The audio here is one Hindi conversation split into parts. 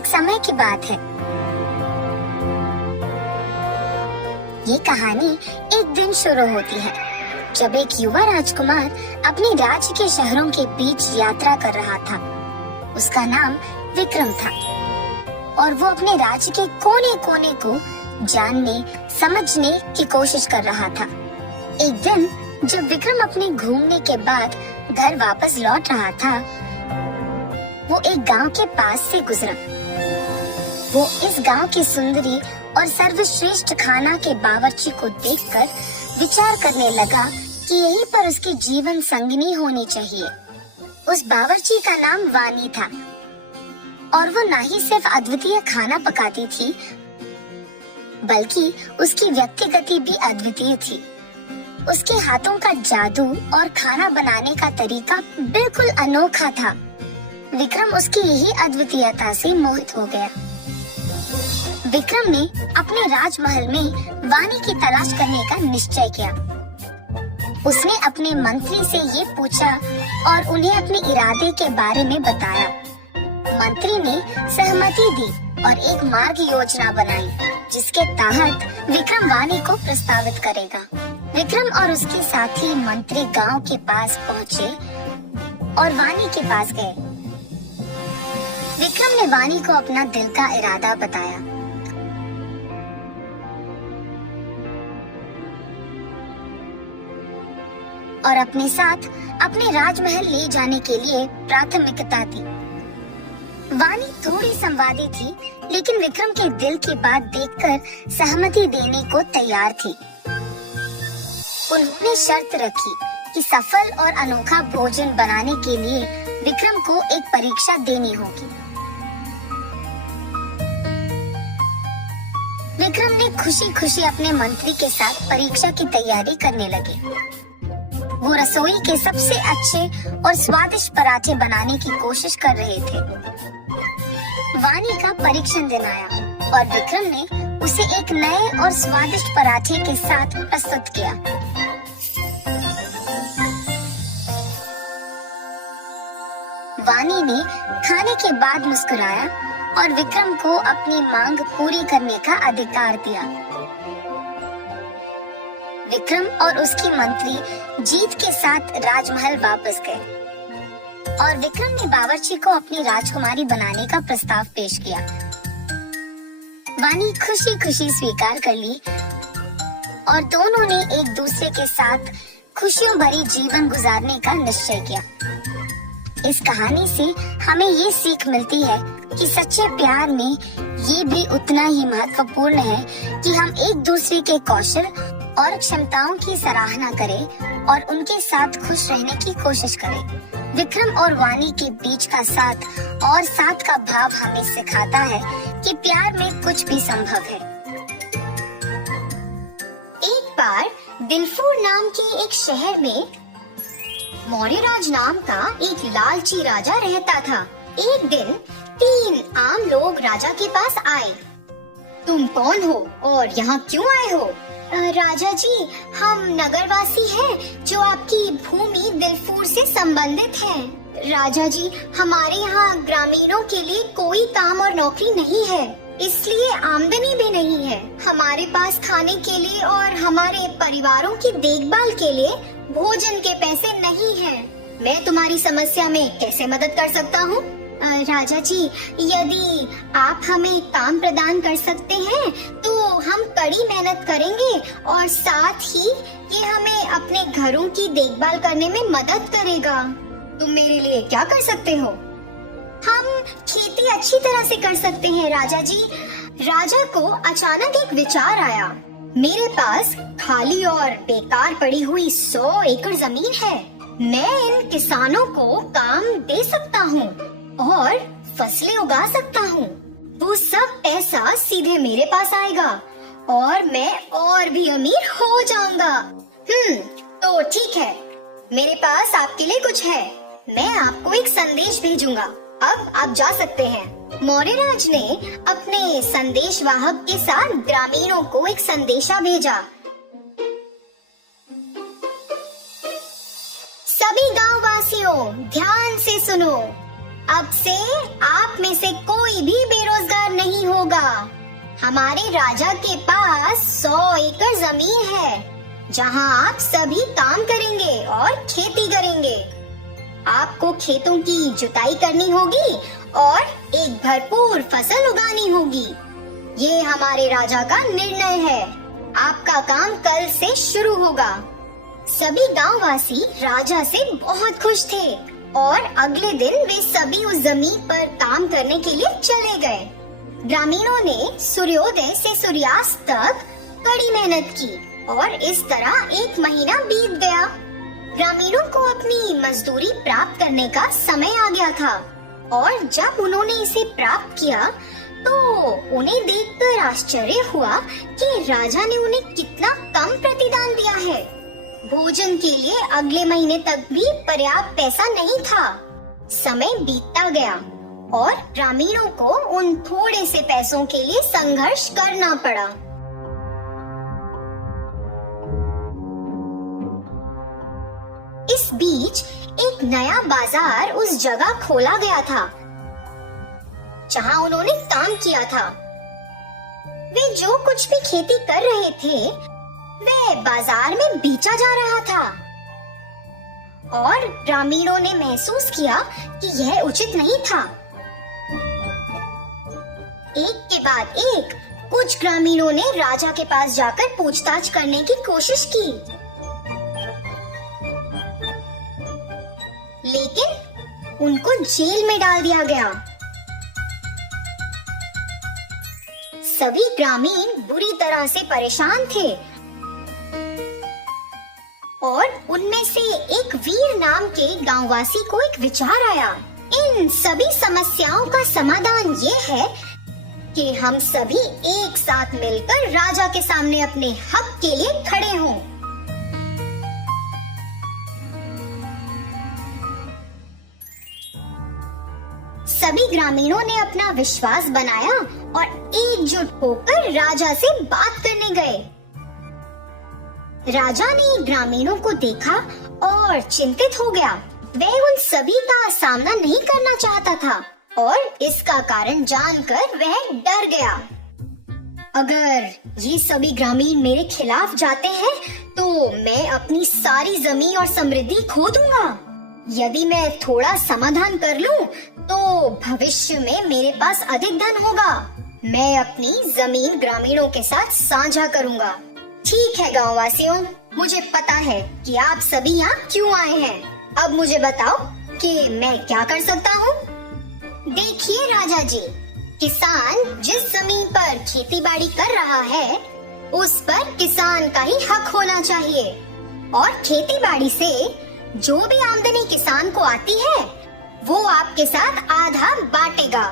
एक समय की बात है। ये कहानी एक दिन शुरू होती है जब एक युवा राजकुमार अपने राज्य के शहरों के बीच यात्रा कर रहा था। उसका नाम विक्रम था और वो अपने राज्य के कोने कोने को जानने समझने की कोशिश कर रहा था। एक दिन जब विक्रम अपने घूमने के बाद घर वापस लौट रहा था, वो एक गांव के पास से गुजरा। वो इस गांव की सुंदरी और सर्वश्रेष्ठ खाना के बावर्ची को देखकर विचार करने लगा कि यहीं पर उसकी जीवन संगिनी होनी चाहिए। उस बावर्ची का नाम वानी था और वो ना ही सिर्फ अद्वितीय खाना पकाती थी, बल्कि उसकी व्यक्तिगति भी अद्वितीय थी। उसके हाथों का जादू और खाना बनाने का तरीका बिल्कुल अनोखा था। विक्रम उसकी यही अद्वितीयता से मोहित हो गया। विक्रम ने अपने राजमहल में वानी की तलाश करने का निश्चय किया। उसने अपने मंत्री से ये पूछा और उन्हें अपने इरादे के बारे में बताया। मंत्री ने सहमति दी और एक मार्ग योजना बनाई जिसके तहत विक्रम वानी को प्रस्तावित करेगा। विक्रम और उसके साथी मंत्री गांव के पास पहुंचे और वानी के पास गए। विक्रम ने वानी को अपना दिल का इरादा बताया। और अपने साथ अपने राजमहल ले जाने के लिए प्राथमिकता दी। वानी थोड़ी संवादी थी, लेकिन विक्रम के दिल की बात देखकर सहमति देने को तैयार थी। उन्होंने शर्त रखी कि सफल और अनोखा भोजन बनाने के लिए विक्रम को एक परीक्षा देनी होगी। विक्रम ने खुशी खुशी अपने मंत्री के साथ परीक्षा की तैयारी करने लगे। वो रसोई के सबसे अच्छे और स्वादिष्ट पराठे बनाने की कोशिश कर रहे थे। वानी का परीक्षण दिन आया और विक्रम ने उसे एक नए और स्वादिष्ट पराठे के साथ प्रस्तुत किया। वानी ने खाने के बाद मुस्कुराया और विक्रम को अपनी मांग पूरी करने का अधिकार दिया। विक्रम और उसकी मंत्री जीत के साथ राजमहल वापस गए और विक्रम ने बावर्ची को अपनी राजकुमारी बनाने का प्रस्ताव पेश किया। वानी खुशी खुशी स्वीकार कर ली और दोनों ने एक दूसरे के साथ खुशियों भरी जीवन गुजारने का निश्चय किया। इस कहानी से हमें ये सीख मिलती है कि सच्चे प्यार में ये भी उतना ही महत्वपूर्ण है कि हम एक दूसरे के कौशल और क्षमताओं की सराहना करें और उनके साथ खुश रहने की कोशिश करें। विक्रम और वानी के बीच का साथ और साथ का भाव हमें सिखाता है कि प्यार में कुछ भी संभव है। एक बार दिलफुर नाम के एक शहर में मौर्यराज नाम का एक लालची राजा रहता था। एक दिन 3 आम लोग राजा के पास आए। तुम कौन हो और यहाँ क्यों आए हो? राजा जी, हम नगरवासी हैं जो आपकी भूमि दिलफुर से संबंधित हैं। राजा जी, हमारे यहाँ ग्रामीणों के लिए कोई काम और नौकरी नहीं है, इसलिए आमदनी भी नहीं है। हमारे पास खाने के लिए और हमारे परिवारों की देखभाल के लिए भोजन के पैसे नहीं हैं। मैं तुम्हारी समस्या में कैसे मदद कर सकता हूँ? राजा जी, यदि आप हमें काम प्रदान कर सकते हैं तो हम कड़ी मेहनत करेंगे और साथ ही ये हमें अपने घरों की देखभाल करने में मदद करेगा। तुम मेरे लिए क्या कर सकते हो? हम खेती अच्छी तरह से कर सकते हैं राजा जी। राजा को अचानक एक विचार आया। मेरे पास खाली और बेकार पड़ी हुई 100 एकड़ जमीन है। मैं इन किसानों को काम दे सकता हूँ और फसलें उगा सकता हूँ। वो सब पैसा सीधे मेरे पास आएगा और मैं और भी अमीर हो जाऊंगा। तो ठीक है, मेरे पास आपके लिए कुछ है। मैं आपको एक संदेश भेजूंगा। अब आप जा सकते हैं। मौर्यराज ने अपने संदेशवाहक के साथ ग्रामीणों को एक संदेशा भेजा। सभी गांव वासियों, ध्यान से सुनो। अब से आप में से कोई भी बेरोजगार राजा, हमारे राजा के पास 100 एकड़ जमीन है जहां आप सभी काम करेंगे और खेती करेंगे। आपको खेतों की जुताई करनी होगी और एक भरपूर फसल उगानी होगी। ये हमारे राजा का निर्णय है। आपका काम कल से शुरू होगा। सभी गांववासी राजा से बहुत खुश थे और अगले दिन वे सभी उस जमीन पर काम करने के लिए चले गए। ग्रामीणों ने सूर्योदय से सूर्यास्त तक कड़ी मेहनत की और इस तरह 1 महीना बीत गया। ग्रामीणों को अपनी मजदूरी प्राप्त करने का समय आ गया था और जब उन्होंने इसे प्राप्त किया तो उन्हें देखकर आश्चर्य हुआ कि राजा ने उन्हें कितना कम प्रतिदान दिया है। भोजन के लिए अगले महीने तक भी पर्याप्त पैसा नहीं था। समय बीतता गया और ग्रामीणों को उन थोड़े से पैसों के लिए संघर्ष करना पड़ा। इस बीच एक नया बाजार उस जगह खोला गया था जहां उन्होंने काम किया था। वे जो कुछ भी खेती कर रहे थे वे बाजार में बेचा जा रहा था और ग्रामीणों ने महसूस किया कि यह उचित नहीं था। एक के बाद एक कुछ ग्रामीणों ने राजा के पास जाकर पूछताछ करने की कोशिश की, लेकिन उनको जेल में डाल दिया गया। सभी ग्रामीण बुरी तरह से परेशान थे और उनमें से एक वीर नाम के गांववासी को एक विचार आया। इन सभी समस्याओं का समाधान ये है कि हम सभी एक साथ मिलकर राजा के सामने अपने हक के लिए खड़े हों। सभी ग्रामीणों ने अपना विश्वास बनाया और एकजुट होकर राजा से बात करने गए। राजा ने ग्रामीणों को देखा और चिंतित हो गया। वह उन सभी का सामना नहीं करना चाहता था और इसका कारण जानकर वह डर गया। अगर ये सभी ग्रामीण मेरे खिलाफ जाते हैं तो मैं अपनी सारी जमीन और समृद्धि खो दूंगा। यदि मैं थोड़ा समाधान कर लूं तो भविष्य में मेरे पास अधिक धन होगा। मैं अपनी जमीन ग्रामीणों के साथ साझा करूंगा। ठीक है गांववासियों, मुझे पता है कि आप सभी यहाँ क्यों आए हैं। अब मुझे बताओ कि मैं क्या कर सकता हूँ। देखिए राजा जी, किसान जिस जमीन पर खेती बाड़ी कर रहा है उस पर किसान का ही हक होना चाहिए और खेती बाड़ी से जो भी आमदनी किसान को आती है वो आपके साथ आधा बांटेगा।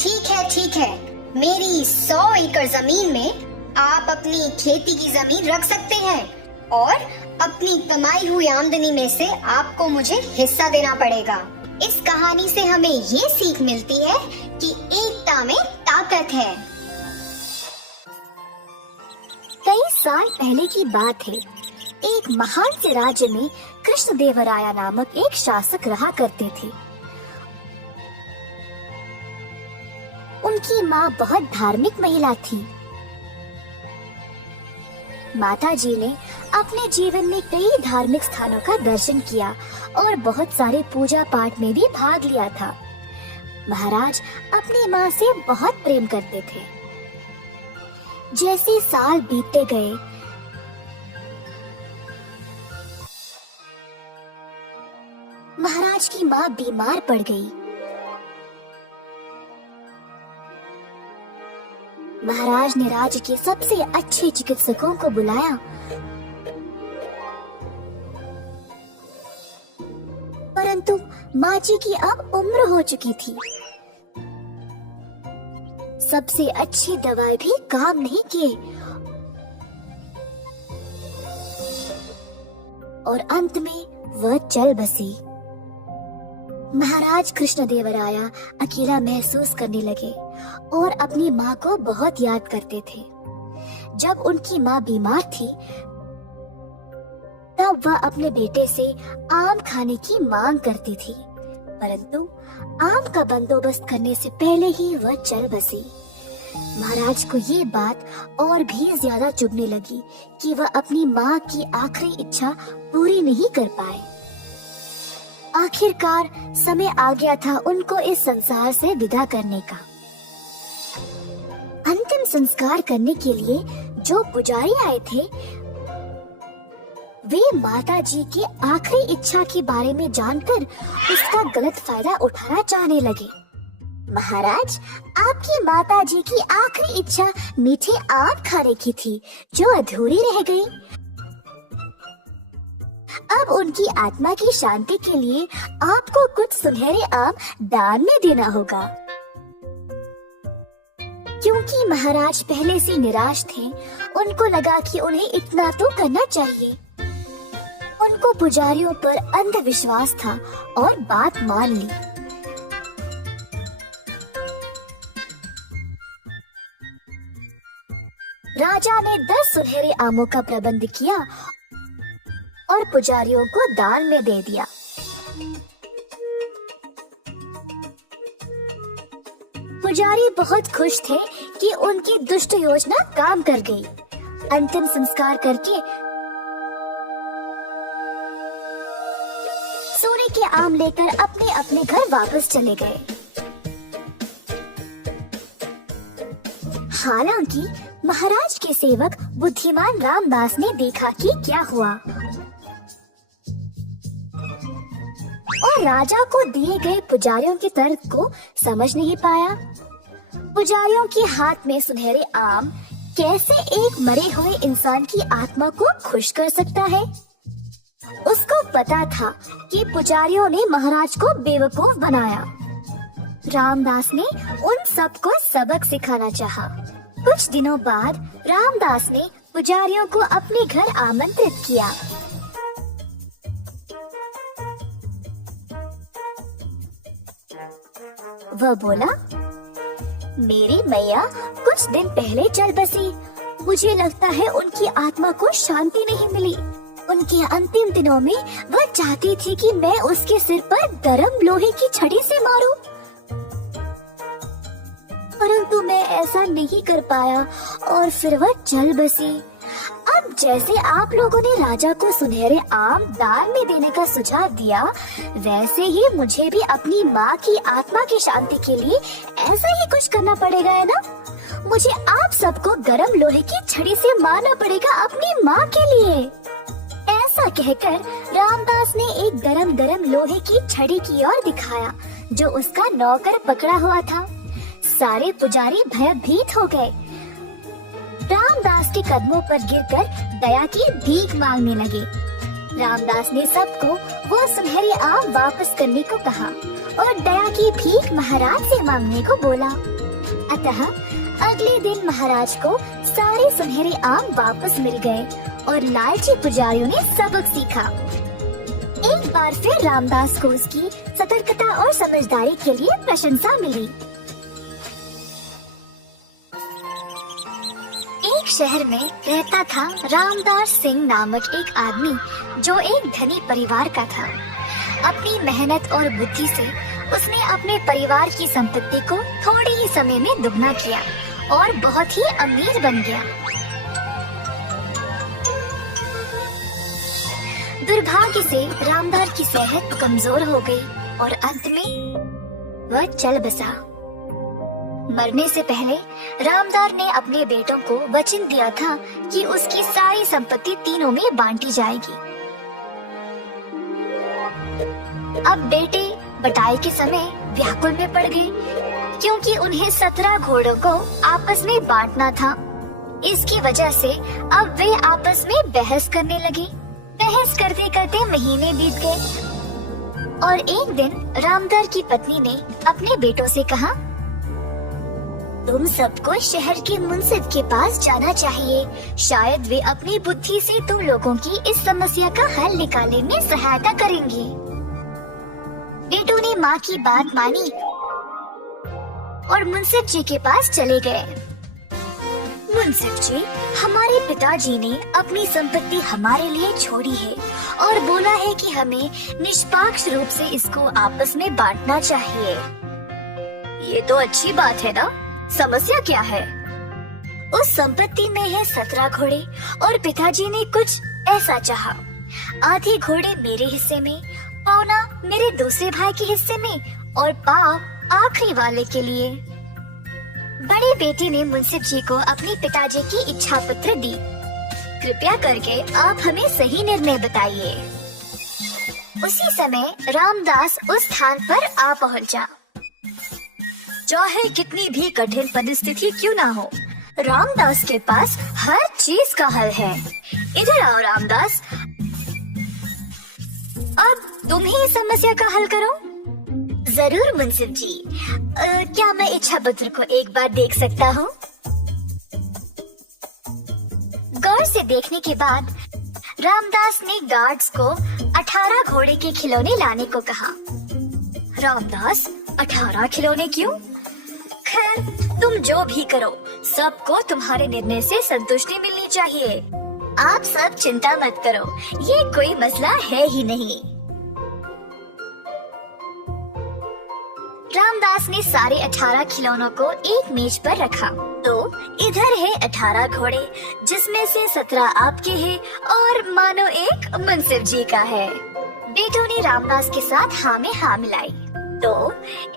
ठीक है, मेरी 100 एकड़ जमीन में आप अपनी खेती की जमीन रख सकते हैं और अपनी कमाई हुई आमदनी में से आपको मुझे हिस्सा देना पड़ेगा। इस कहानी से हमें ये सीख मिलती है कि एकता में ताकत है। कई साल पहले की बात है। एक महान से राज्य में कृष्णदेवराया नामक एक शासक रहा करते थे। उनकी माँ बहुत धार्मिक महिला थी। माता जी ने अपने जीवन में कई धार्मिक स्थानों का दर्शन किया और बहुत सारे पूजा पाठ में भी भाग लिया था। महाराज अपनी माँ से बहुत प्रेम करते थे। जैसे साल बीतते गए महाराज की माँ बीमार पड़ गई। महाराज ने राज्य के सबसे अच्छे चिकित्सकों को बुलाया, परंतु माँ जी की अब उम्र हो चुकी थी। सबसे अच्छी दवाई भी काम नहीं किए और अंत में वह चल बसी। महाराज कृष्णदेवराया अकेला महसूस करने लगे और अपनी माँ को बहुत याद करते थे। जब उनकी माँ बीमार थी तब वह अपने बेटे से आम खाने की मांग करती थी, परंतु आम का बंदोबस्त करने से पहले ही वह चल बसी। महाराज को ये बात और भी ज्यादा चुभने लगी कि वह अपनी माँ की आखिरी इच्छा पूरी नहीं कर पाए। आखिरकार समय आ गया था उनको इस संसार से विदा करने का। अंतिम संस्कार करने के लिए जो पुजारी आए थे, वे माता जी की आखिरी इच्छा के बारे में जानकर उसका गलत फायदा उठाना चाहने लगे। महाराज, आपकी माता जी की आखिरी इच्छा मीठे आम खाने की थी, जो अधूरी रह गई। अब उनकी आत्मा की शांति के लिए आपको कुछ सुनहरे आम दान में देना होगा। क्योंकि महाराज पहले से निराश थे, उनको लगा कि उन्हें इतना तो करना चाहिए। उनको पुजारियों पर अंधविश्वास था और बात मान ली। राजा ने 10 सुनहरे आमों का प्रबंध किया और पुजारियों को दान में दे दिया। पुजारी बहुत खुश थे कि उनकी दुष्ट योजना काम कर गई। अंतिम संस्कार करके सोने के आम लेकर अपने अपने घर वापस चले गए। हालांकि महाराज के सेवक बुद्धिमान रामदास ने देखा कि क्या हुआ और राजा को दिए गए पुजारियों के तर्क को समझ नहीं पाया। पुजारियों के हाथ में सुनहरे आम कैसे एक मरे हुए इंसान की आत्मा को खुश कर सकता है। उसको पता था कि पुजारियों ने महाराज को बेवकूफ बनाया। रामदास ने उन सबको सबक सिखाना चाहा। कुछ दिनों बाद रामदास ने पुजारियों को अपने घर आमंत्रित किया। वह बोला, मेरी मैया कुछ दिन पहले चल बसी। मुझे लगता है उनकी आत्मा को शांति नहीं मिली। उनके अंतिम दिनों में वह चाहती थी कि मैं उसके सिर पर गरम लोहे की छड़ी से मारूं, परंतु मैं ऐसा नहीं कर पाया और फिर वह चल बसी। अब जैसे आप लोगों ने राजा को सुनहरे आम दान में देने का सुझाव दिया, वैसे ही मुझे भी अपनी माँ की आत्मा की शांति के लिए ऐसा ही कुछ करना पड़ेगा, है ना? मुझे आप सबको गरम लोहे की छड़ी से मारना पड़ेगा अपनी माँ के लिए। ऐसा कहकर रामदास ने एक गरम गरम लोहे की छड़ी की ओर दिखाया, जो उसका नौकर पकड़ा हुआ था। सारे पुजारी भयभीत हो गए। रामदास के कदमों पर गिरकर दया की भीख मांगने लगे। रामदास ने सबको वो सुनहरे आम वापस करने को कहा और दया की भीख महाराज से मांगने को बोला। अतः अगले दिन महाराज को सारे सुनहरे आम वापस मिल गए और लालची पुजारियों ने सबक सीखा। एक बार फिर रामदास को उसकी सतर्कता और समझदारी के लिए प्रशंसा मिली। एक शहर में रहता था रामदास सिंह नामक एक आदमी, जो एक धनी परिवार का था। अपनी मेहनत और बुद्धि से उसने अपने परिवार की संपत्ति को थोड़े ही समय में दुगना किया और बहुत ही अमीर बन गया। दुर्भाग्य से रामदास की सेहत कमजोर हो गई और अंत में वह चल बसा। मरने से पहले रामदास ने अपने बेटों को वचन दिया था कि उसकी सारी संपत्ति तीनों में बांटी जाएगी। अब बेटे बटाई के समय व्याकुल में पड़ गए, क्योंकि उन्हें 17 घोड़ों को आपस में बांटना था। इसकी वजह से अब वे आपस में बहस करने लगे। बहस करते करते महीने बीत गए और एक दिन रामदास की पत्नी ने अपने बेटों से कहा, तुम सबको शहर के मुंसिफ के पास जाना चाहिए। शायद वे अपनी बुद्धि से तुम लोगों की इस समस्या का हल निकालने में सहायता करेंगे। बेटों ने माँ की बात मानी और मुंसिफ जी के पास चले गए। मुंसिफ जी, हमारे पिताजी ने अपनी संपत्ति हमारे लिए छोड़ी है और बोला है कि हमें निष्पक्ष रूप से इसको आपस में बांटना चाहिए। ये तो अच्छी बात है ना? समस्या क्या है? उस संपत्ति में है 17 घोड़े और पिताजी ने कुछ ऐसा चाहा। आधे घोड़े मेरे हिस्से में, पौना मेरे दूसरे भाई के हिस्से में और पाव आखिरी वाले के लिए। बड़े बेटे ने मुंसिफ जी को अपने पिताजी की इच्छा पत्र दी। कृपया करके आप हमें सही निर्णय बताइए। उसी समय रामदास उस स्थान पर आ पहुंचा। चाहे कितनी भी कठिन परिस्थिति क्यों ना हो, रामदास के पास हर चीज का हल है। इधर आओ रामदास, अब तुम ही इस समस्या का हल करो। जरूर मुंसिफ जी, क्या मैं इच्छा पत्र को एक बार देख सकता हूँ? गौर से देखने के बाद रामदास ने गार्ड्स को 18 घोड़े के खिलौने लाने को कहा। रामदास, 18 खिलौने क्यों? खैर, तुम जो भी करो, सबको तुम्हारे निर्णय से संतुष्टि मिलनी चाहिए। आप सब चिंता मत करो, ये कोई मसला है ही नहीं। रामदास ने सारे 18 खिलौनों को एक मेज पर रखा। तो इधर है 18 घोड़े, जिसमें से 17 आपके हैं और मानो एक मुंसिफ जी का है। बेटों ने रामदास के साथ हाँ में हाँ मिलाई। तो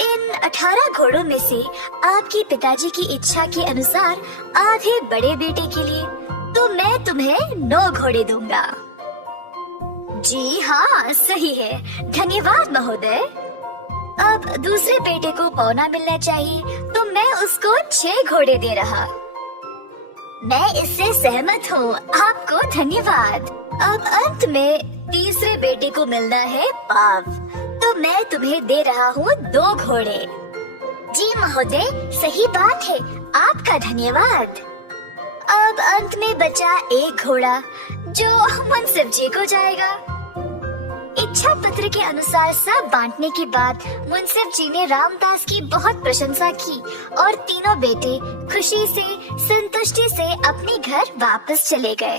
इन 18 घोड़ों में से आपके पिताजी की इच्छा के अनुसार आधे बड़े बेटे के लिए, तो मैं तुम्हें 9 घोड़े दूंगा। जी हाँ, सही है, धन्यवाद महोदय। अब दूसरे बेटे को पौना मिलना चाहिए, तो मैं उसको 6 घोड़े दे रहा। मैं इससे सहमत हूँ, आपको धन्यवाद। अब अंत में तीसरे बेटे को मिलना है पाव, तो मैं तुम्हें दे रहा हूँ 2 घोड़े। जी महोदय, सही बात है, आपका धन्यवाद। अब अंत में बचा 1 घोड़ा, जो मुंसिफ जी को जाएगा। इच्छा पत्र के अनुसार सब बांटने के बाद मुंसिफ जी ने रामदास की बहुत प्रशंसा की और तीनों बेटे खुशी से, संतुष्टि से अपने घर वापस चले गए।